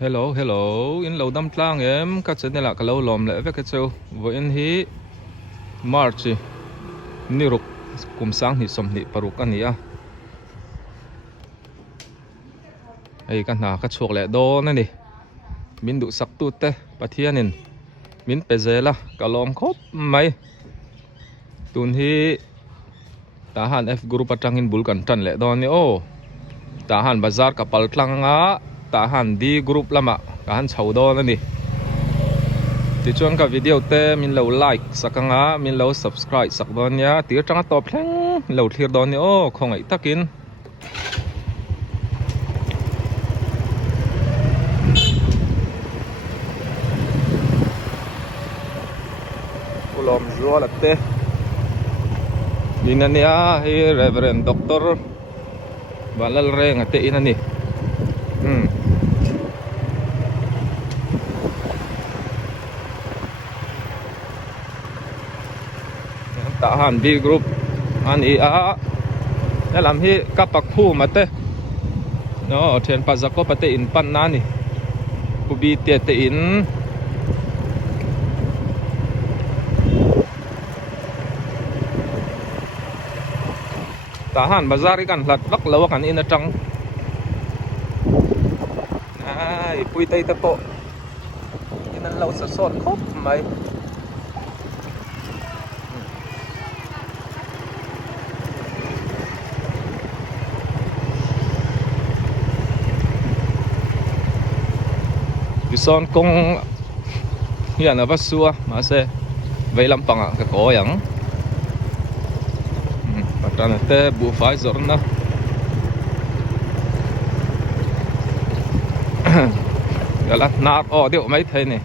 Hello, hello. In lâu đâm tlang em, các chân này là cái lâu lòm lẽ với cái châu. Với anh hi March, ni rục cùng sáng thì sum ni paruk anh à. Ai cái nào cái chuột lẽ đó này nè. Min đủ sắc tụt te, pathianin. Min pezela, cái lòm khop mai. Tun hi tahan F group atangin bulkan tan lẽ đó nè ô. Tahan bazar kapal tlang á, tahan D group lama, tahan chầu đó này nè. Thì chọn cái video te mình lâu like sakanga mình lâu subscribe sak don ya tir tanga top theng lâu thlir don ni o không ai takin ulom zo la te inania hi reverend doctor balal re ngate inani tahan B group ani a làm hi kapak phu mate no then pazako pate in pan nani kubi te te in tahan bazar kan hlat lak lawa kan in atang ai pui tai ta to in an law sa son khop mai son kong hian ava suwa ma se veilam panga ka ko yang patana te bu fai zorna gala nar o deu mai thai ne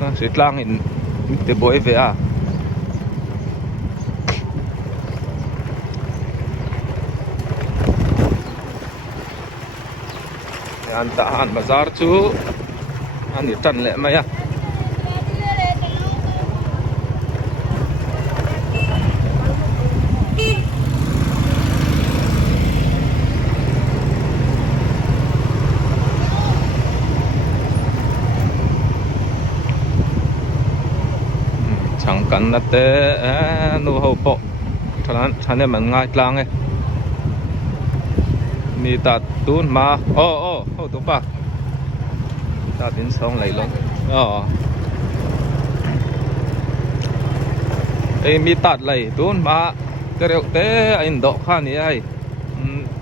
na sitlang in te boy ve a an ta han bazar chu ani tan le mai à chẳng cần là té nu hậu bộ thằng em mình ngay lang ấy ni ta tún mà ô tụi ba ta đến xong lấy luôn đây mi tạt lấy tún mà cái rượu té anh độ khan này ai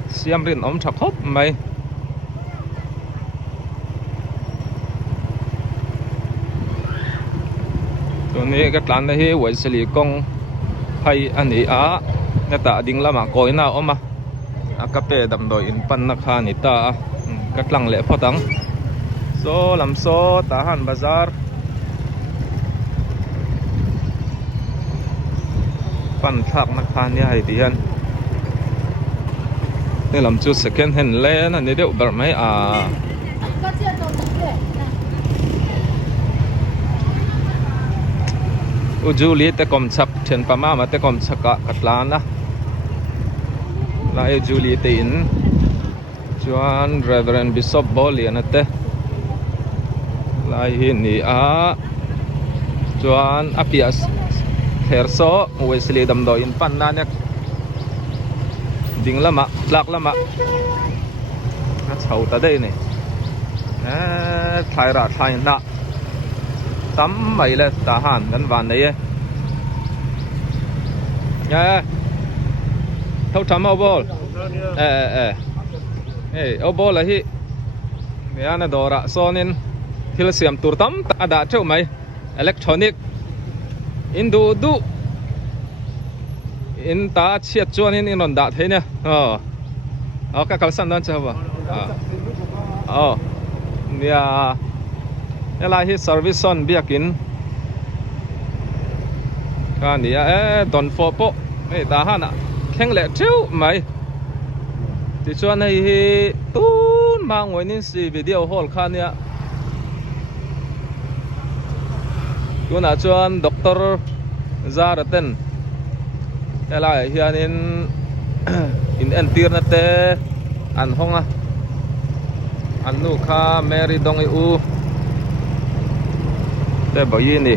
xem riêng ông chọc hốc mày tụi này cái plan này vậy xử lý công hay anh ấy người ta đinh là mà coi nào mà cà phê đầm đồi in pan nạc khan này ta cái lăng lệ phát tăng so làm so tahan bazar pan thak nạc khan này hay tiền nên làm chút second hand lên anh ấy đều bật máy Julie te kom chak then pama ma te kom chaka katlan na lai Julie te in chuan Reverend Bishop Bolian te lai hi ni chuan apias herso Wesley dam do in pan na nek ding lama lak lama na chau ta dei ni thai ra thai na tắm mày lên tahan gắn van đấy nha thâu chấm ô bol ô bol là hi nghe nó đồ ra so nên thil xiêm tur tắm đã châu mày electronic in du in ta chiết chuan in non đã thế nè các cậu sẵn đơn chưa vào nha lại hi service on biakin cái này don for po ta han khen lệ chiu mày thì cho này hi tún mang ngồi nên si video hall khan ya tu na chuan doctor Zaraten lại hian in entir na te an honga อันนู้ข้าแมรี่ดงไออูแต่บ่ยินดิ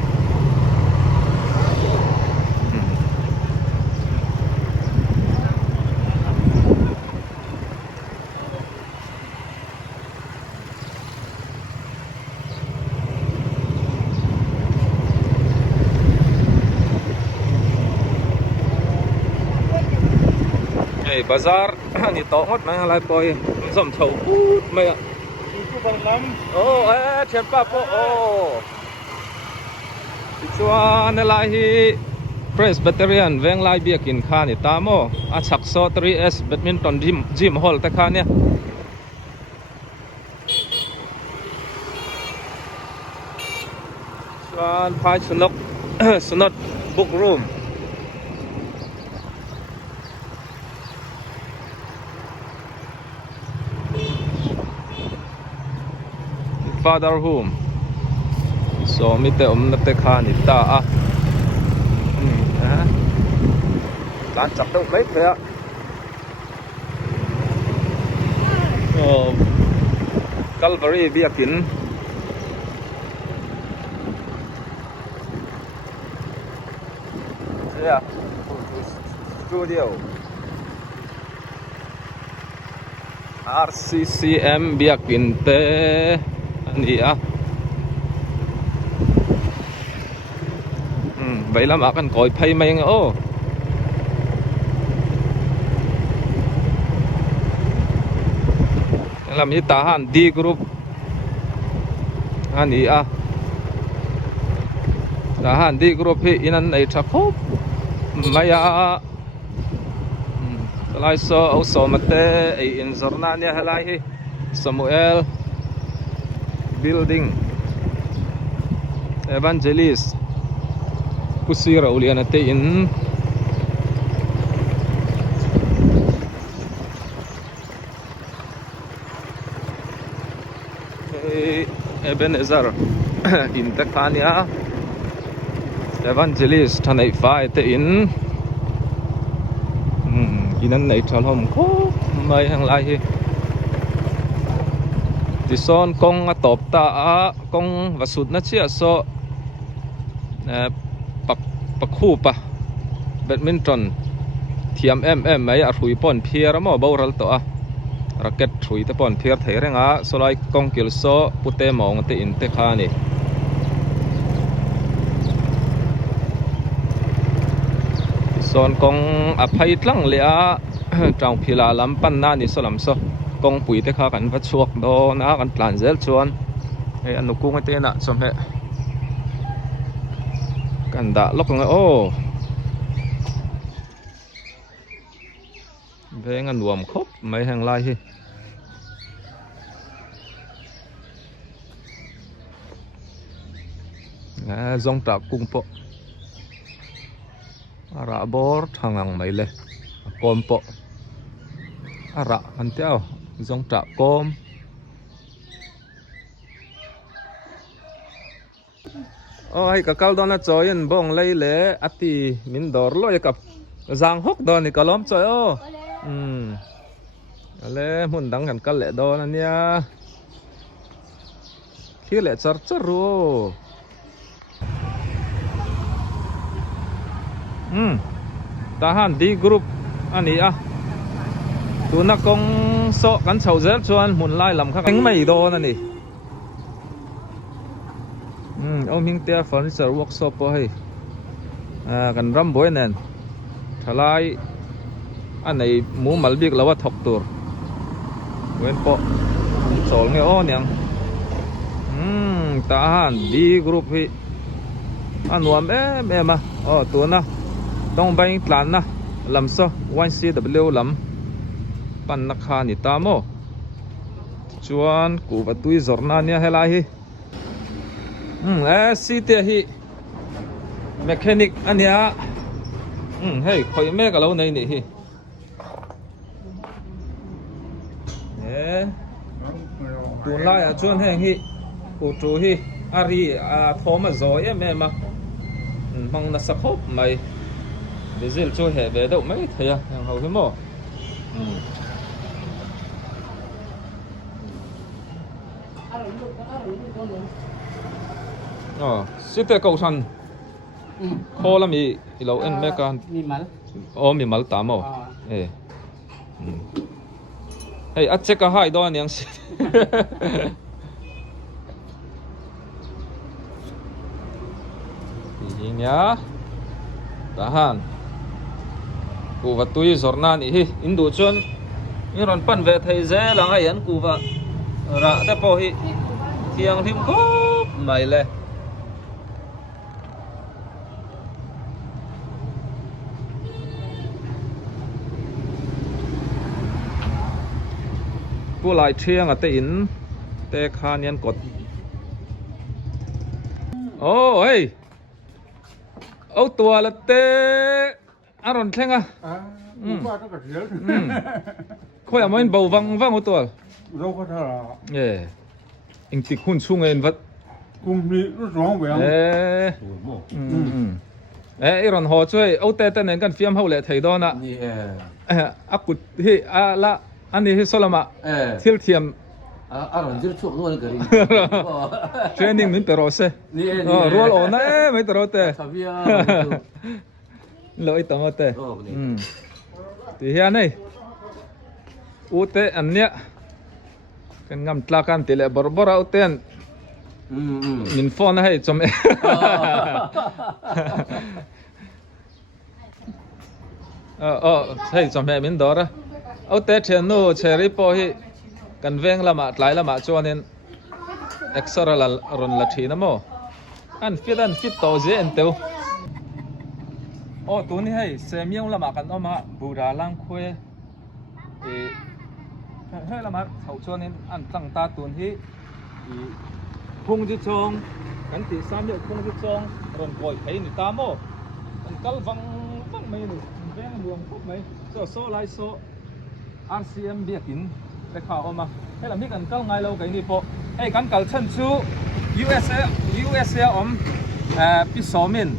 บาซาร์นี่โต๊ะงดไหมอะไรปอยสมเฉาพูดไหมอ่ะโอ้เชฟป้าโปโอ้ชัวร์ในลายที่เพรสแบตเตอรี่เวงลายเบียกินข้านี่ตามโออาชักโซ 3S แบดมินตันจิมฮอลแต่ข้าเนี่ยชัวร์พายสนุกสนุกบุ๊กรูมfather home so mi te om na te kha ni ta a tan chak đâu mấy thế ạ Calvary bia kín thế à studio RCCM bia kín te anh à vậy lắm akan coi pay mấy ngô ô làm như tahan D group anh à tahan D group hi inan này chắc khóc mấy à lại so ở so mà te in Zornania hay lại hi Samuel building evangelist kusira uli anate in Ebenezer in Takania evangelist thanai fa te in inan nei thalom ko mai hang lai hi ti son kong a top ta a kong vasut na chia soปักคู่ปะแบดมินตันเทียมไม่อะถุยปอนเพียร์มั่วเบารัลตัวรักเก็ตถุยตะปอนเพียร์ไทยเร่งอ่ะสไลด์กองกิลโซปุตเตมองเตอินเตคานี่ส่วนกองอภัยตั้งเลยอ่ะจังพิลาลำปันนานี่สลัมโซกองปุ๋ยเตคากันวัดชวกโดนะกันปลานเซลชวนไอ้อนุกุ้งไอเตน่ะสมเหตุกันดะล็อกเลยโอ้เพลงอันรวมครบไม่แห่งไรฮิจงตะกุ้งปะอาระบอร์ทางอังไม่เลยกอมปะอาระอันเดียวจงตะกอมโอ้ยกับเขาตอนนั้นจอยนบ้องเลยเละอัติมินดอร์ลอยกับจางฮกตอนนี้ก็ล้อมจอยโอ้เลยหุ่นดังกันกันเละตอนนั้นเนี่ยขี้เละจัดจัดรู้ทหารดีกรุ๊ปอันนี้อ่ะตัวนักกงโซกันเฉาเจ็บชวนหุ่นไล่ลำข้างไม่โดนนั่นนี่เอามิงเตียเฟอร์นิเจอร์เวิร์กช็อปไปกันรำบ่อยนั่นทลายอันไหนหมูมัลบิกแล้วว่าถกตัวเว้นปะสองเงี้ยอ้อเนี่ยทหารดีกรุ๊ปพี่อันวมมาอ๋อตัวน่ะต้องไปกลั่นนะลำซะวันซีดับเบิลลำปันนักขานิตามโอชวนกูวัดตุยจอร์นาเนี่ยเฮลัยซีเตียฮีเมคานิกอันเนี้ยเฮ้ยคอยแม่กับเราในนี่ฮีตัวไล่ชวนแห่งฮีกูจูฮีอารีโทมาจอยแม่มาบังนัสคบไม่เดี๋ยวจะช่วยเหตุเดี๋ยวไม่เถียงเขาขึ้นบ่ อ๋อสิแต่เก่าทันคอแล้วมีเราเอ็นแม่กัน มีมัน อ๋อมีมัลตามอ๋อเออเฮ้ยอัดเช็คก็ให้ด้วยเนี่ยสิini tahan ku va tui zorna ni hi indu chon ni ron pan ve thei ze lang ai an ku va ra te po hi thiang thim ko mai leผู้หลายเที่ยงอ่ะเตอินเตคาเนียนกดโอ้เฮ้ยเอาตัวละเตอารอนแข่งอ่ะว่าต้องกระเทียม ค่อยเอามันเบาวังเอาตัว เราก็ท่า เย่อิงติคุณชุ่งเงินวัด กุมมีรถร้องแหวว ไอ้รอนหอช่วยเอาแต่เน้นกันเฟียมเฮาแหละไทยดอนอ่ะ นี่อักกุดที่ละอันนี้ที่สลามะทิลเทียม อารมณ์จะช่วงนู้นก็รี เทรนนิ่งมันตรอเซ่ นี่ รัวหล่อนะไม่ตรอเต้ ทำยัง ลอยต่อมาเต้ตีเฮียนี่อุเตอันเนี้ยกันงำตลากันตีเลยบอร์อุเตนมินฟอนให้จอมให้จอมมินดอร์เอาเตเชนโนเชอรี่พอให้กันเวงละมาหลายละมาจวนนี้เอ็กซ์ระรอนละทีนะโมอันฟิตโตเจนเตวโอ้ตัวนี้ให้เซมิยงละมากันออกมาบูราลังคุยให้ละมาเขาจวนนี้อันตั้งตาตัวนี้พุงจุดจงกันตีสามเดียวพุงจุดจงรอนปล่อยให้หนิตามโมอันกัลฟังไม่หนึ่งเวงรวมครบไหมโซ่ไลโซ่ RCM เบียกินได้ข่าวออกมาให้เรามีกันเก้าไงเราไก่นี่พอให้กันกัลเช่นชู USA อมพิสอมิน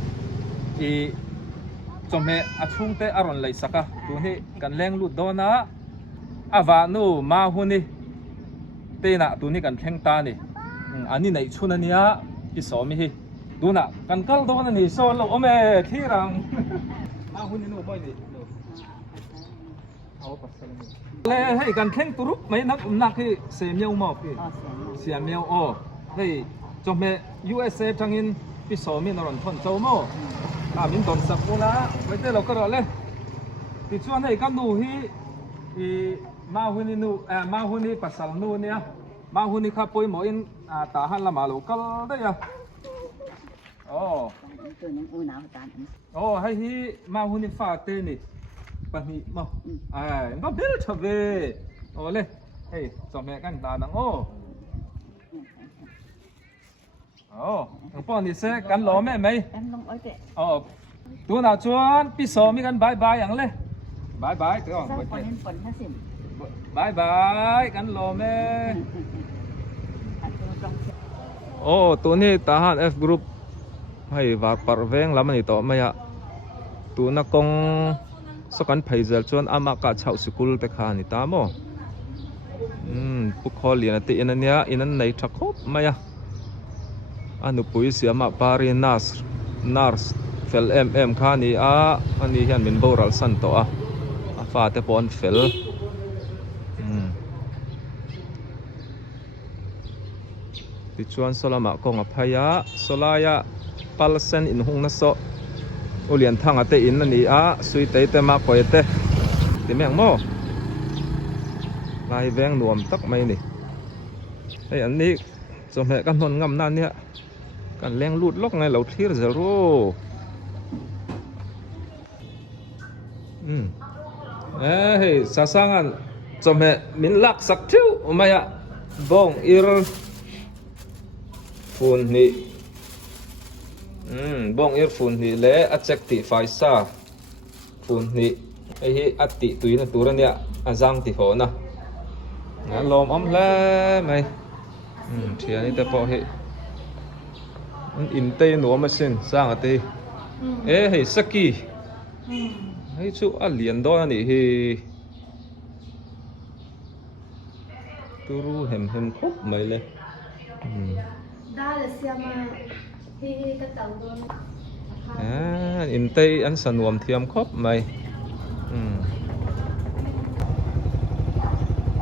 จอมเฮอชุ่งเตอรอนเลยสักตัวนี้กันแรงลุดโดนะอาวานูมาหุนี่เตนะตัวนี้กันแข่งตานี่อันนี้ในชุนนี้พิสอมิฮิดูนะกันกัลโดนะนี่โซนเราโอเมที่รังมาหุนี่นู่นบ่อยนี่เลยให้กันแข่งตุรุไม่นักที่เสียเมียวมากพี่เสียเมียวอ๋อให้จอมเฮ USA ทั้งอินพิสอมินอรอนทนเจ้าโมมินตอนสักคนละไว้เตเราก็รอเลยติดชวนให้กันดูที่มาหุนี่นู่มาหุนี่ปัสสาวะนู่เนี่ยมาหุนี่ข้าป่วยหมออินตาหันละมาลูกก็ได้ยังโอ้โอ้ให้ที่มาหุนี่ฟ้าเตนี่ปะนี่มาก็เบลชอบเลยโอ้เลยเฮ้ยจอมแม่กันตาดังโอ้ป้อนนี่เสกันหล่อแม่ไหมอ๋อตัวน่าชวนพี่สอมีกันบายอย่างเลยบายตัวบายกันหล่อแม่โอ้ตัวนี้ทหาร F Group ให้วาดปารเวงแล้วมันต่อไม่อะตัวนักกงสกันไพเซลชวนอามากาชาวสกุลแต่ขานี่ตามอ๋อปุกคอเลียนติอินเนียอินนั้นในทักคบไม่อะอันนู้ปุยเสียมาปารีนัสเฟลขานี่อันนี้ยันเป็นโบราณสันโตฟาเตปอนเฟลติชวนสลามะกงอภัยะสลายะปัลเซนอินหงนัสโซอุเลียนทางเตอินนั่นนี่สุยเตเตมาปอยเตติแมงโมลายแวงนวมตักไม่นี่ไออันนี้สมัยกันนนงำนั่นเนี่ยกันแรงลูดล็อกไงเราที่จะรู้เฮ้ยสาสังอันสมัยมินลักสักทิวไม่อะบงอิรฟูนนี่บงอิรฟูนนี่เละอัจฉริไฟซ่าฟูนนี่ไอ้ที่อัติตุยนั่นตัวเนี่ยอาจังติโหนะงั้นลมอ้อมแล้วไหมเทียนี่แต่พอเหมันอินเตหนัวมาสินสร้างอะไรเฮ้ยสกีเฮ้ยชุอันเหรียญดอนนี่เฮ้ตูรู้เห็มครบไหมเลย ได้เลยเสียมาที่กระเต่าโดน อินเตยอันสนวมเทียมครบไหม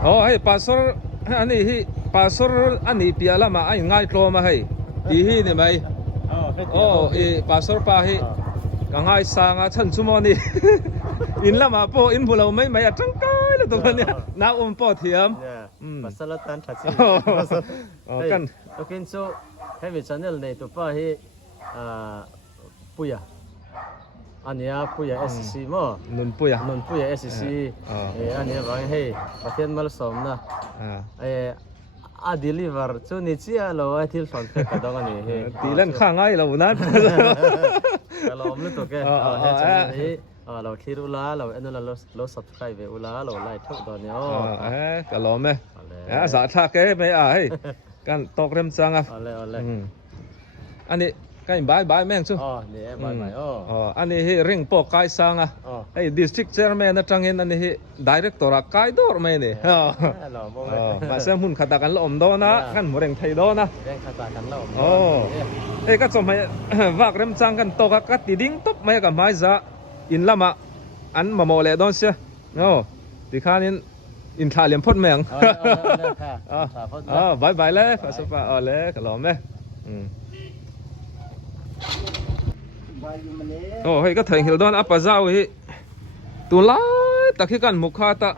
โอ้ให้ปาสรอันนี้ที่ปาสรอันนี้เปียละมาไอ้ง่ายโตมาให้ดีที่นี่ไหมโอ้ปาสรปาให้ก็ง่ายสางฉันชั่วโมงนี้อินละมาโปอินบุเราไม่จังก้อยเลยตัวนี้น้าปอเทียม Masalah tan khaci. กัน Okay, so heavy channel ni tu pa hi puya. Ania puya SC mo. นุนปุย Non puya SC. Ania bang hey, pathian mal som na. A deliver chu ni chia lo a thil son pe ka dong ani he. ตีเล่นข้างง่ายเรานั้น Ka lo om lu to ke. He channel hi lo thlir ula lo enu lo subscribe ve ula lo like thok don yo. ก็ล้อมไหมสาทักแกไม่อ่ะให้กันตกเริ่มจังอ่ะ Ole. อันนี้ใกล้บายแม่งชู Ni bye. อันนี้ให้เร่งปอกกายสังอ่ะไอ้ district chairman นะจังเห็นอันนี้ให้ director กายดอร์ไม่เนี่ย Lo mo มาเสหุ่นขัดกันละอมโดนะกันหมเร่งไทยโดนะ Ren katakan lo. เอ้ก็สมัยวากเริ่มจังกันตกกัดติดิ้งตบไม่กับไม้จะอินละมาอันมาโมเลดอนเสียที่ข้านี้อินทาเลียมพดแมงบายเลยภาษาปาเลยก็ล้อมไหมโอ้เฮ้ยก็ถึงฮิลดอนอัปปะเจ้าฮิตัวไล่ตะขี้กันมุขะตะ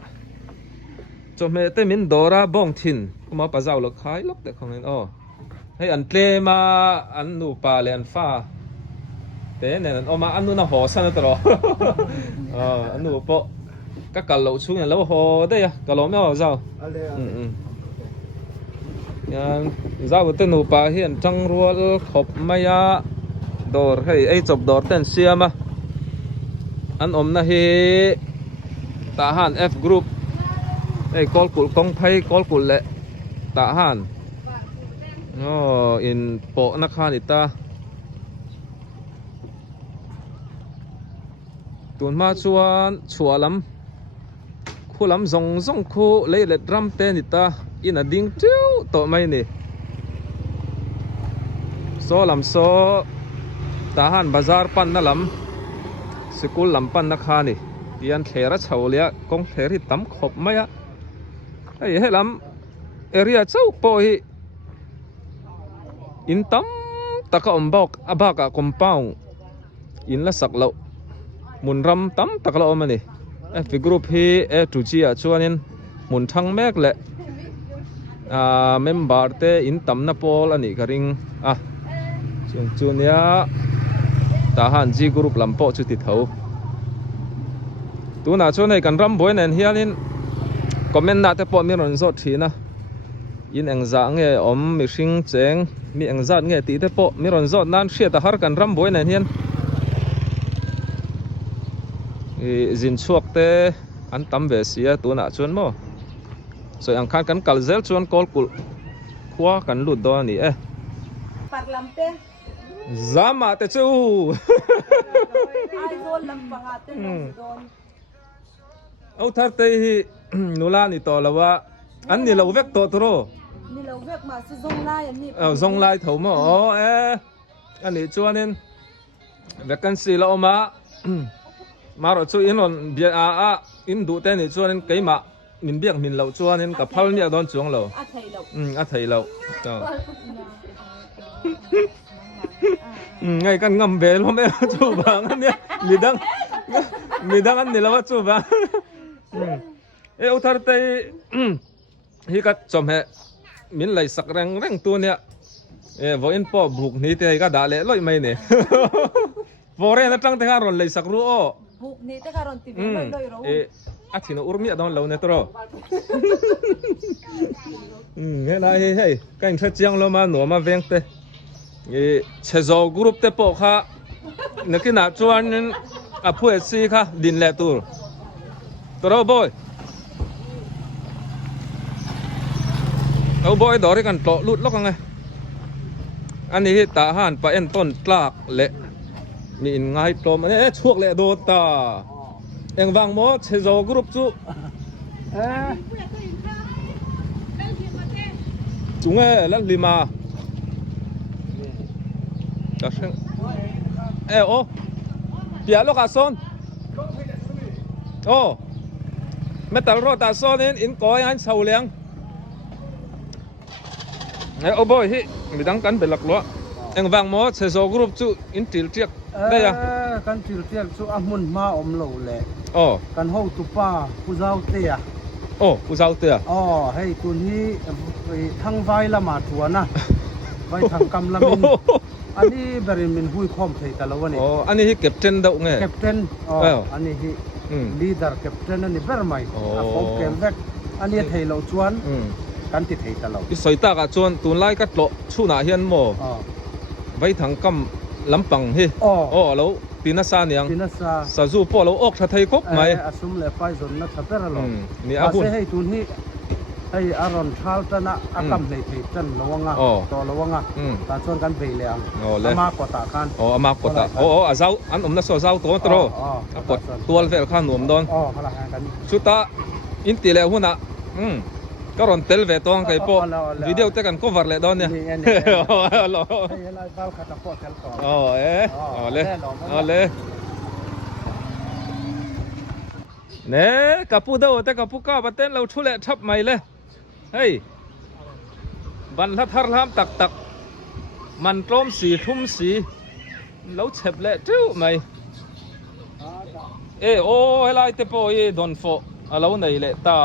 จมเมเตมินดอราบ้องทินก็มาปะเจ้าหลอกขายล็อกแต่ของนั้นให้อันเตมาอันนูปาเลนฟ้าแต่เนี่ยนั่นมาอันนู้นน่ะหอสันตลอดอันนู้นปะก็กะเหลาชุ่งอย่างเหลาหอได้อะกะเหลาไม่เอาเจ้าอย่างเจ้าเต้นนูปาเฮียนจังรัวขบมายาดอร์ให้ไอ้จบดอร์เต้นเสียมาอันนะเฮทหาร F group ไอ้กอลกุลกองไพ่กอลกุลเละทหารอินโปนักข่าวนิตาตัวมาชวนชัวลำคู่ลำซงคู่เลยเล็ดรำเต้นิตาอินอดิ่งเจ้าโตไม่นี่โซลำโซทหารบาซาร์ปันนั่นลำสกุลลำปันนักข่าวนี่ยันเทระเฉาเลียกงเทริตั้มขบไม่อะไอ้ให้ลำเอเรียเจ้าโปฮิอินตั้มตะกะอมบอกอาบากะกอมเป้าอินละสักเหล่ามุนรำตั้มตะกะละอมนี่ฟิกรูปฮีจูจีอาชวนินมุนทั้งแมกเละเมมบาร์เตอินตั้มนาโปลอันนี้กริงจูเนียทหารจีกรุ๊ปลำโปจุดติดเท้าตัวน่าชวนให้กันรำบวยเนี่ยเฮียนินคอมเมนต์น่าจะปอมีรอนสดทีนะยินเอ็งจ่าเงี้ยมีชิงเจงมีเอ็งจ่าเงี้ยตีเตปมีรอนสดนั่นเชียร์แต่หากันรำบวยเนี่ยเฮียนจินชวกเตอันตั้มเวสีตัวน่าชวนมั้งส่วนอังคารกันกัลเซลชวนกอลกุลขวากันลุดดอนี่ปักลำเต้น จามาเตจู ไอ้โดนลำบากเต้นโดน เอาทัดเตยนุลานี่ต่อแล้วว่าอันนี้เราเวกตัวตัวนี่เราเรียกมาซื้อซงไล่อันนี้ ซงไล่ถูกมั้งอันนี้ชวนนี่เวกันสีเรามามาเราช่วยอินนเบียอินดูแต่นี่ชวนนี่ไก่มามินเบียกมินเราชวนนี่กับพัลเนี่ยโดนจวงเราอาไทยเรา อาไทยเราไงกันงำเบลเพราะไม่จูบางอันเนี้ยมีดังอันนี้แล้วว่าจูบางอุทาร์เตยฮิกัดจอมเหมินไหลสักแรงตัวเนี้ยวอินปอบุกนี่เตยก็ด่าเละลอยไม่เนี่ยวอร์เรนตั้งแต่การอนไหลสักรู้บุกนี่แต่การอนตีเบลลอยเราอาทิตย์นู้อุรมีดอนเหล่านี้ตัวเฮ้ยนายเฮ้ยกันเธอจียงเรามาหนูมาเวงเตเชโซกรุ๊ปเตปอกค่ะนักนักจวนนั้นผู้เอซีค่ะดินเละตัวเราบอยเอาบอยดอริกันโตลุดล็อกไงอันนี้ทหารไปเอ็นต้นตากเละมีง่ายตรมอันนี้ช่วงเละโดตาเอ็งวางโมเชโซกรุ๊ปจู Junge lan lima. Dah seng. Oh. Dia lo kason. Oh. Metal ro ta son in koi an sau liang. Oh boy hi mi dang kan belak lo. Eng wang mo se so group chu in til tiak. Đây à? Kan til tiak chu amun ma om lo le. Oh. Kan ho tu pa pu zau te à. Oh, u zau te à? Oh, hey tun hi thang vai la ma thua na. Vai thang kam la min. Ani berin min hui khom thei ta lo ni. Oh, ani hi captain dau nge. Captain. Oh, ani hi leader captain ani ber mai. A khom kem vek. Ani thei lo chuan. Kan ti thei ta lo. I soi ta ka chuan tun lai kat lo chu na hian mo. Vai thang kam lampang hi. Oh, lo tina sa niang. Tina sa. Sa zu po lo ok tha thei kop mai. Asum le pai zon na thaper lo. Ni a hun. Hey tun hi hey aron thal ta na akam nei thei tan lawanga to lawanga ta chuan kan bei le ang ama ko ta khan ama ko ta azau an na so zau to tro ko tual vel khan nuam don hala kan chuta in ti le huna ka ron tel ve tong kai po video te kan cover le don ne lo hey lai bal khata po tel ko le nè kapu đâu te kapu ka baten lo thu le thap mai le hey ban la thar lam tak tak man trom si thum si lo chep le tu mai ô lai te po don fo alo nei le ta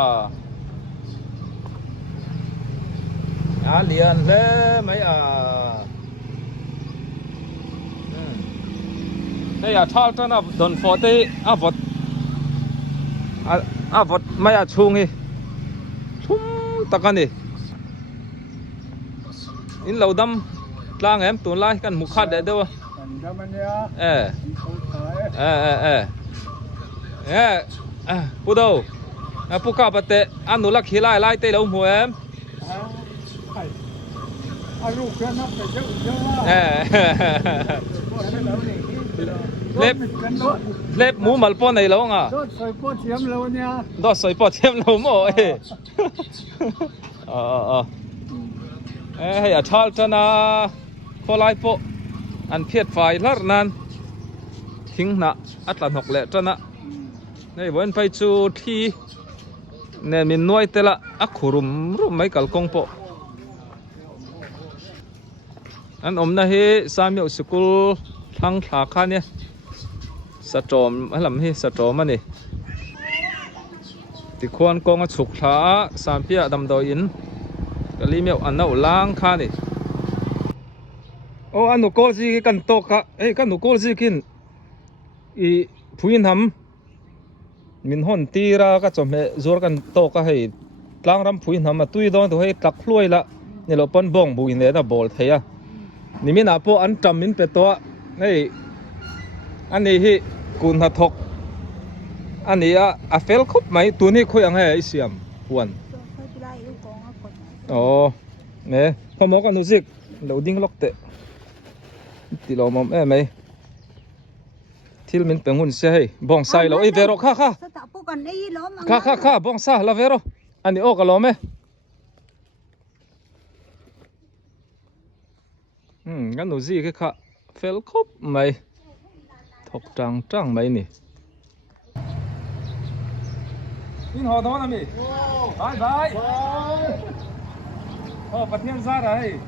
liền le mai đây thal tan don fo te vot vot mai chung hi thum takani in lo dam tlang em tun lai kan mu khat de do pu đâu pu ka pate an nu lak hilai lai te lo mu em lép mũ mal po này lâu à đốt soi po chiếm lâu mồ hay à thal cho na po lai po ăn phiết phải lát nan thính nạ ắt là học lệ cho nạ này vẫn phải chú thi nè mình nuôi tê là ác khủng mấy cả công po anh na hi Samuel school thang thà khan nhé sa trộm hay làm hi sa trộm anh thì khoan con á chụp thà sam pia đầm đầu in cái ly mèo ăn nấu lang khan nhé anh nụ cô gì cái cần to cả cái nụ cô gì kin i phuin hầm mình hòn tì ra cái chồng mẹ zor cần to cả hay lang ram phuin hầm mà tuy đó thì hay tắc lôi la nhờ lo pon bong bùi này là bol thấy à ni min apo an tam min pe to nei ani hi kun ha thok ani a fel khop mai tu ni khoi ang hai siam huan ne khomo ka music loading lock te ti lo mom mai thil min pengun se hei bong sai lo vero kha bong sa la vero ani o ka lo me ngắn nụ gì cái khá phèl khốp mày thọc trăng mày nè in hồ đó là mày bye phát hiện ra rồi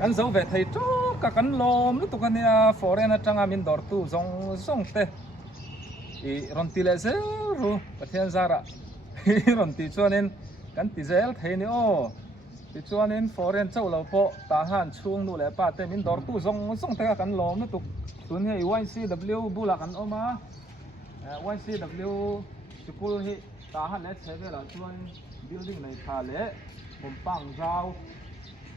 anh giấu về thầy cho cả cắn lom lúc tụi anh foreign trăng mình đổ tu zong te ron tì lệ rồi phát hiện ra rồi ron tì cho nên cắn tì zel thầy nữa thì cho nên foreign châu lâu po ta han chung nu lẽ pa te min dor tu zong te kan lom na tu tun he YCW bula kan oma YCW school hi ta han le cheve la chuan building này tha le bom pang zau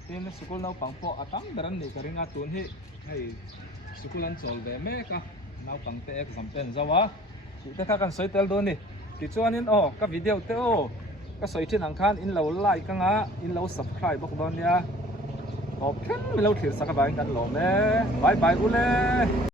tin school nau pang po atang daran ni karinga tun hi hei school an chol ve me ka nau pang te exam pen zawa ti ta kan soi tel do ni ti chuan in ka video te cái soi trên hàng khan in lâu like cái ngã in lâu subscribe bóc đón nha, ok, mình lâu thiệt sao các bạnกันหรอแม่ bye bye ule